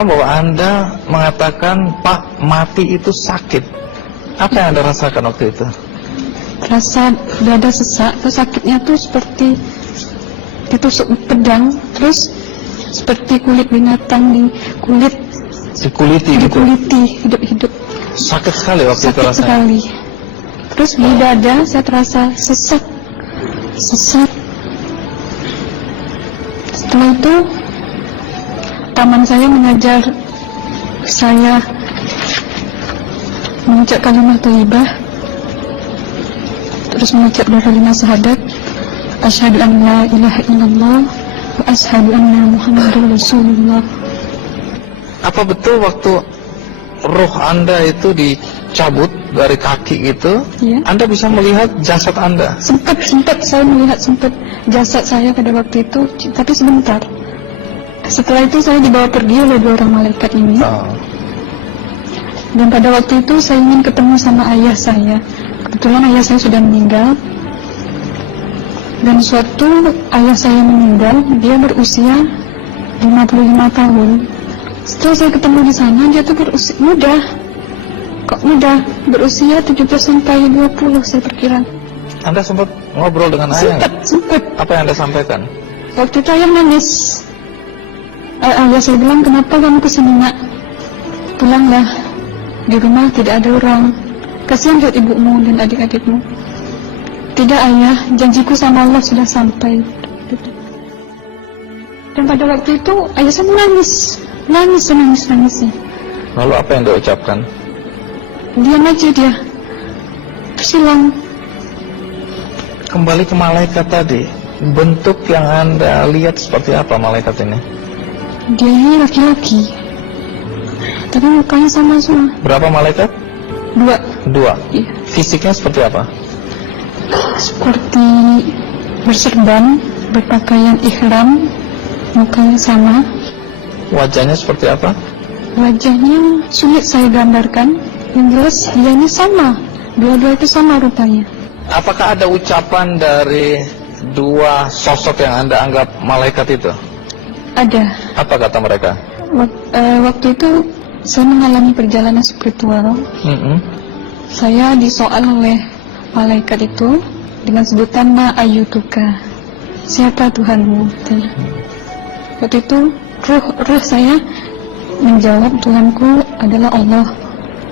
bahwa Anda mengatakan Pak mati itu sakit. Apa yang Anda rasakan waktu itu? Rasa dada sesak, terus sakitnya tuh seperti ditusuk pedang, terus seperti kulit binatang Dikuliti gitu? dikuliti hidup-hidup. Sakit sekali waktu itu Sakit rasanya? sekali. Terus di dada saya terasa sesak. Setelah itu paman saya mengajar saya mengucap kalimat thayyibah, terus mengucap doa kalimat syahadat, asyhadu an la ilaha illallah wa asyhadu anna muhammadar rasulullah. Apa betul waktu roh Anda itu dicabut dari kaki gitu, Ya. Anda bisa melihat jasad Anda? Sempat saya melihat jasad saya pada waktu itu, tapi sebentar. Setelah itu saya dibawa pergi oleh 2 orang malaikat ini. Dan pada waktu itu saya ingin ketemu sama ayah saya. Kebetulan ayah saya sudah meninggal. Dan suatu ayah saya meninggal, dia berusia 55 tahun. Setelah saya ketemu di sana, dia tuh berusia muda. Kok muda? Berusia 17 sampai 20 saya perkira. Anda sempat ngobrol dengan ayah? Sempat. Apa yang Anda sampaikan? Waktu itu ayah nangis. Ayah saya bilang, kenapa kamu kesini nak? Pulanglah, di rumah tidak ada orang. Kasihan lihat ibumu dan adik-adikmu. Tidak ayah, janjiku sama Allah sudah sampai. Dan pada waktu itu ayah saya nangis. Lalu apa yang dia ucapkan? Diam aja dia, terus hilang. Kembali ke malaikat tadi, bentuk yang Anda lihat seperti apa malaikat ini? Dia ini laki-laki, tapi mukanya sama semua. Berapa malaikat? 2. Iya. Fisiknya seperti apa? Seperti berserban, berpakaian ihram, mukanya sama. Wajahnya seperti apa? Wajahnya sulit saya gambarkan. Yang jelas dia ini sama, dua-dua itu sama rupanya. Apakah ada ucapan dari 2 sosok yang Anda anggap malaikat itu? Ada. Apa kata mereka? Waktu itu saya mengalami perjalanan spiritual. Saya disoal oleh malaikat itu dengan sebutan Ma ayyutuka, siapa Tuhanmu? Waktu itu roh saya menjawab, Tuhanku adalah Allah.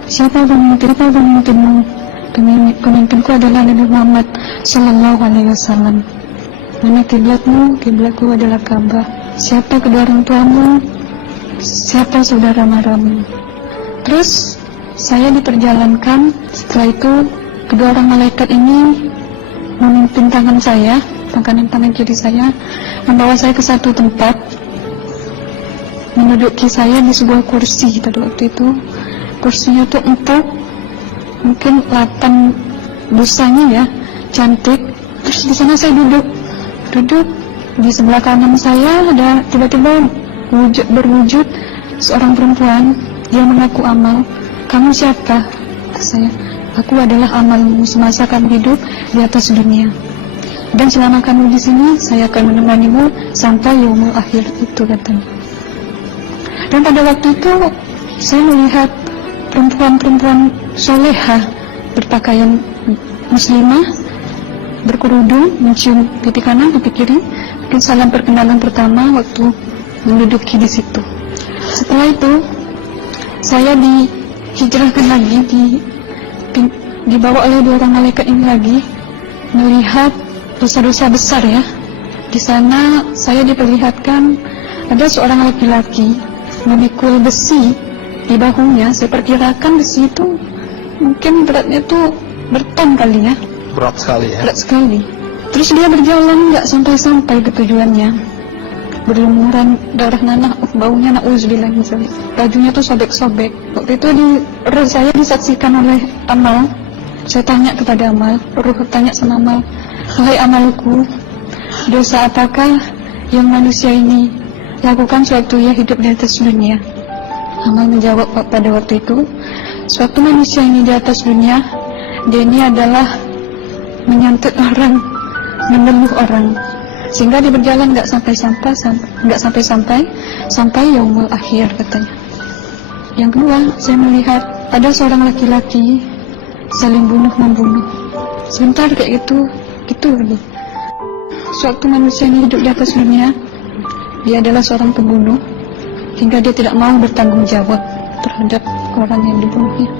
Siapa pemimpinmu? Pemimpinku adalah Nabi Muhammad Sallallahu Alaihi Wasallam. Mana kiblatmu? Kiblatku adalah Ka'bah. Siapa kedua orang tuamu? Siapa saudara maramu? Terus saya diperjalankan. Setelah itu kedua orang malaikat ini memimpin tangan kiri saya, membawa saya ke satu tempat, menduduki saya di sebuah kursi. Pada waktu itu kursinya tuh empuk, mungkin latan busanya ya, cantik. Terus di sana saya duduk di sebelah kanan saya ada tiba-tiba berwujud seorang perempuan. Dia mengaku Amal. Kamu siapa? Kata saya, aku adalah amalmu semasa kamu hidup di atas dunia. Dan selama kamu di sini, saya akan menemanimu sampai yaumul akhir, itu katanya. Dan pada waktu itu saya melihat perempuan-perempuan solehah berpakaian muslimah, berkerudung, mencium pipi kanan, pipi kiri. Mungkin salam perkenalan pertama waktu menduduki di situ. Setelah itu saya dihijrahkan lagi, dibawa oleh 2 orang malaikat ini lagi, melihat dosa-dosa besar ya. Di sana saya diperlihatkan ada seorang laki-laki memikul besi di bahunya. Saya perkirakan besi itu mungkin beratnya tuh berton kali ya. Berat sekali ya? Berat sekali. Terus dia berjalan nggak sampai ke tujuannya, berlumuran darah nanah, baunya na'udzubillah misalnya. Bajunya tuh sobek-sobek. Waktu itu roh saya disaksikan oleh Amal. Saya tanya kepada Amal, roh tanya sama Amal, wahai amalku, dosa apakah yang manusia ini lakukan sewaktu ia hidup di atas dunia? Amal menjawab pada waktu itu, sewaktu manusia ini di atas dunia, dia ini adalah menyantet orang, meneluh orang, sehingga dia berjalan nggak sampai-sampai sampai yaumul akhir katanya. Yang kedua, saya melihat ada seorang laki-laki saling bunuh-membunuh. Sebentar kayak gitu lagi. Sewaktu manusia ini hidup di atas dunia, dia adalah seorang pembunuh, hingga dia tidak mau bertanggung jawab terhadap orang yang dibunuhnya.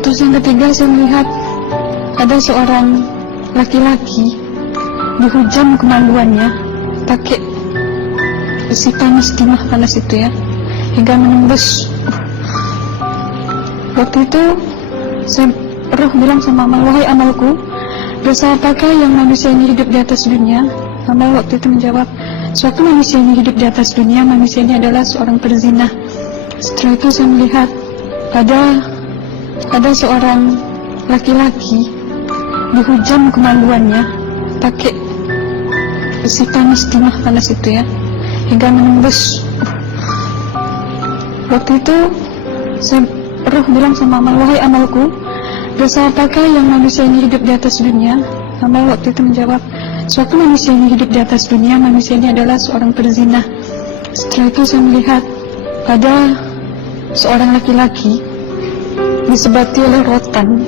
Terus yang ketiga, saya melihat ada seorang laki-laki dihujam kemaluannya pakai besi panas, timah panas itu ya, hingga menembus. Waktu itu roh bilang sama amal, wahai amalku, dosa apakah yang manusia ini hidup di atas dunia? Amal waktu itu menjawab, suatu manusia ini hidup di atas dunia, manusia ini adalah seorang perzina. Setelah itu saya melihat ada seorang laki-laki dihujam kemaluannya pakai besi panas, timah panas itu ya, hingga menembus. Waktu itu roh bilang sama amal, wahai amalku, dosa apakah yang manusia ini hidup di atas dunia? Amal waktu itu menjawab, suatu manusia ini hidup di atas dunia, manusia ini adalah seorang perzina. Setelah itu saya melihat ada seorang laki-laki disebati oleh rotan.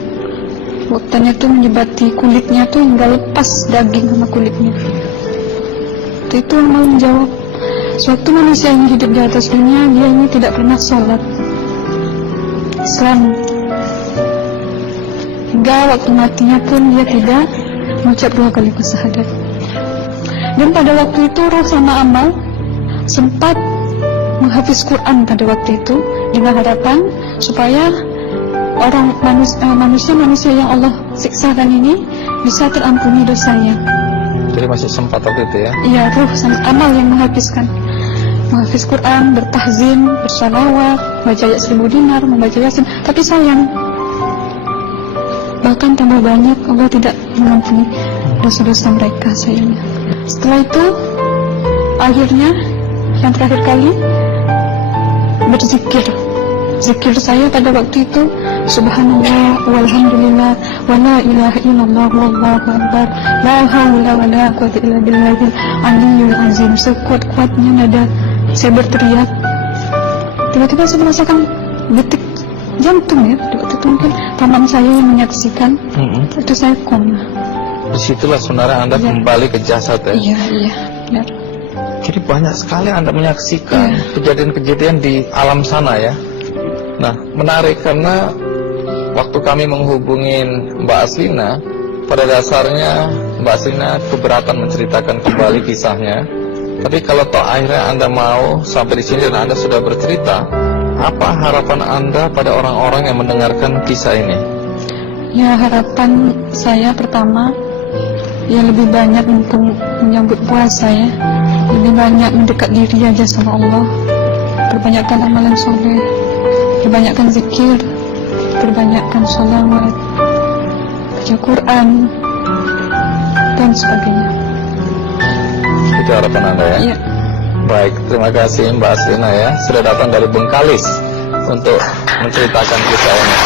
Rotannya itu menyebati kulitnya tuh hingga lepas daging sama kulitnya. Itu amal menjawab, suatu manusia yang hidup di atas dunia, dia ini tidak pernah sholat Islam, hingga waktu matinya pun dia tidak mengucap 2 kali syahadat. Dan pada waktu itu roh sama amal sempat menghafiz Quran pada waktu itu dengan harapan supaya orang manusia yang Allah siksakan ini bisa terampuni dosanya. Jadi masih sempat waktu itu ya? Iya, roh sama amal yang menghafizkan, menghafiz Quran, bertahzim, bersalawat, baca ayat 1000 dinar, membaca Yasin. Tapi sayang, bahkan tambah banyak Allah tidak mengampuni dosa-dosa mereka sayangnya. Setelah itu akhirnya yang terakhir kali berzikir. Zikir saya pada waktu itu subhanallah walhamdulillah wa la ilaha illallah wallahu akbar la haula wa la quwwata illa billahil aliyyil azim. Sekuat-kuatnya nada saya berteriak, tiba-tiba saya merasakan detik jantung ya. Waktu itu mungkin paman saya yang menyaksikan. Itu saya koma. Disitulah saudara Anda kembali ke jasad ya? Iya, benar. Jadi banyak sekali Anda menyaksikan kejadian-kejadian di alam sana ya. Nah, menarik karena waktu kami menghubungin Mbak Aslina, pada dasarnya Mbak Aslina keberatan menceritakan kembali kisahnya. Tapi kalau toh akhirnya Anda mau sampai di sini dan Anda sudah bercerita, apa harapan Anda pada orang-orang yang mendengarkan kisah ini? Ya, harapan saya pertama, ya lebih banyak untuk menyambut puasa ya, lebih banyak mendekat diri aja sama Allah, perbanyakkan amalan soleh, perbanyakkan zikir, perbanyakkan sholawat, baca Quran, dan sebagainya. Itu harapan Anda ya? Iya. Baik, terima kasih Mbak Aslina ya, sudah datang dari Bengkalis untuk menceritakan kisah ini.